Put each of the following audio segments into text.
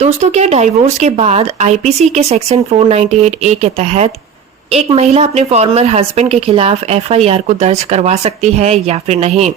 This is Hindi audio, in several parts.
दोस्तों, क्या डाइवोर्स के बाद आईपीसी के सेक्शन 498 ए के तहत एक महिला अपने फॉर्मर हस्बैंड के खिलाफ एफआईआर को दर्ज करवा सकती है या फिर नहीं?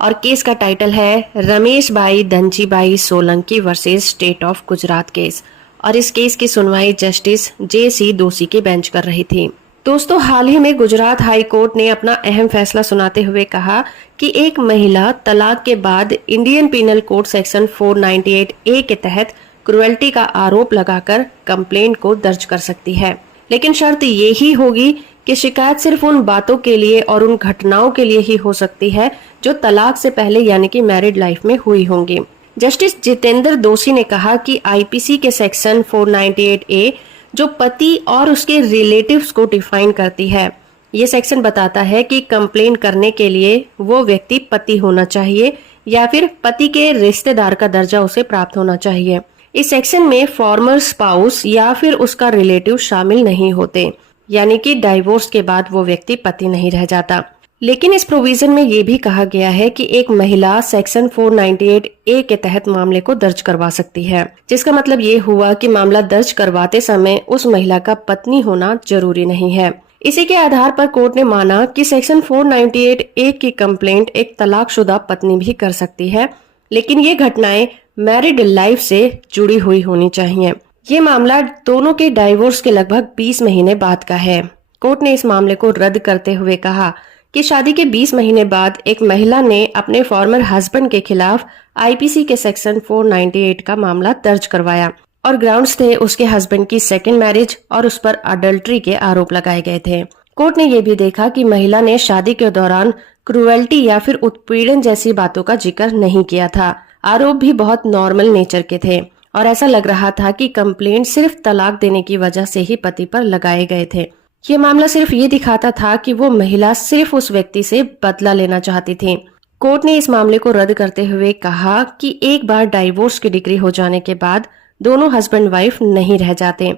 और केस का टाइटल है रमेश भाई Dhanjibhai Solanki versus state of Gujarat case. और इस केस की सुनवाई जस्टिस जे.सी. दोषी की बेंच कर रही थी। दोस्तों, हाल ही में गुजरात हाई कोर्ट ने अपना अहम फैसला सुनाते हुए कहा कि एक महिला तलाक के बाद इंडियन पीनल कोड सेक्शन 498 ए के तहत क्रुएल्टी का आरोप लगाकर कंप्लेंट को दर्ज कर सकती है, लेकिन शर्त ये ही होगी कि शिकायत सिर्फ उन बातों के लिए और उन घटनाओं के लिए ही हो सकती है जो तलाक से पहले यानी कि मैरिड लाइफ में हुई होंगी। जस्टिस जितेंद्र दोषी ने कहा कि आईपीसी के सेक्शन 498 ए जो पति और उसके रिलेटिव्स को डिफाइन करती है, ये सेक्शन बताता है कि कंप्लेंट करने के लिए वो व्यक्ति पति होना चाहिए या फिर पति के रिश्तेदार का दर्जा उसे प्राप्त होना चाहिए। इस सेक्शन में फॉर्मर स्पाउस या फिर उसका रिलेटिव शामिल नहीं होते, यानी कि डाइवोर्स के बाद वो व्यक्ति पति नहीं रह जाता। लेकिन इस प्रोविजन में ये भी कहा गया है कि एक महिला सेक्शन 498 ए के तहत मामले को दर्ज करवा सकती है, जिसका मतलब ये हुआ कि मामला दर्ज करवाते समय उस महिला का पत्नी होना जरूरी नहीं है। इसी के आधार पर कोर्ट ने माना कि सेक्शन 498 ए की कंप्लेंट एक तलाकशुदा पत्नी भी कर सकती है, लेकिन ये घटनाएं मैरिड लाइफ से जुड़ी हुई होनी चाहिए। ये मामला दोनों के डाइवोर्स के लगभग 20 महीने बाद का है। कोर्ट ने इस मामले को रद्द करते हुए कहा कि शादी के 20 महीने बाद एक महिला ने अपने फॉर्मर हस्बैंड के खिलाफ आईपीसी के सेक्शन 498 का मामला दर्ज करवाया और ग्राउंड्स थे उसके हस्बैंड की सेकेंड मैरिज और उस पर अडल्ट्री के आरोप लगाए गए थे। कोर्ट ने यह भी देखा कि महिला ने शादी के दौरान क्रुएल्टी या फिर उत्पीड़न जैसी बातों का जिक्र नहीं किया था। आरोप भी बहुत नॉर्मल नेचर के थे और ऐसा लग रहा था कि कंप्लेंट सिर्फ तलाक देने की वजह से ही पति पर लगाए गए थे। ये मामला सिर्फ ये दिखाता था कि वो महिला सिर्फ उस व्यक्ति से बदला लेना चाहती थी। कोर्ट ने इस मामले को रद्द करते हुए कहा कि एक बार डाइवोर्स की डिग्री हो जाने के बाद दोनों हस्बैंड वाइफ नहीं रह जाते,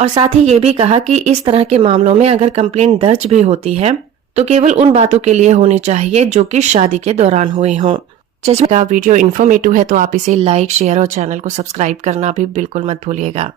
और साथ ही ये भी कहा कि इस तरह के मामलों में अगर कंप्लेंट दर्ज भी होती है तो केवल उन बातों के लिए होनी चाहिए जो कि शादी के दौरान हुई हों। जज का वीडियो इन्फॉर्मेटिव है तो आप इसे लाइक, शेयर और चैनल को सब्सक्राइब करना भी बिल्कुल मत भूलिएगा।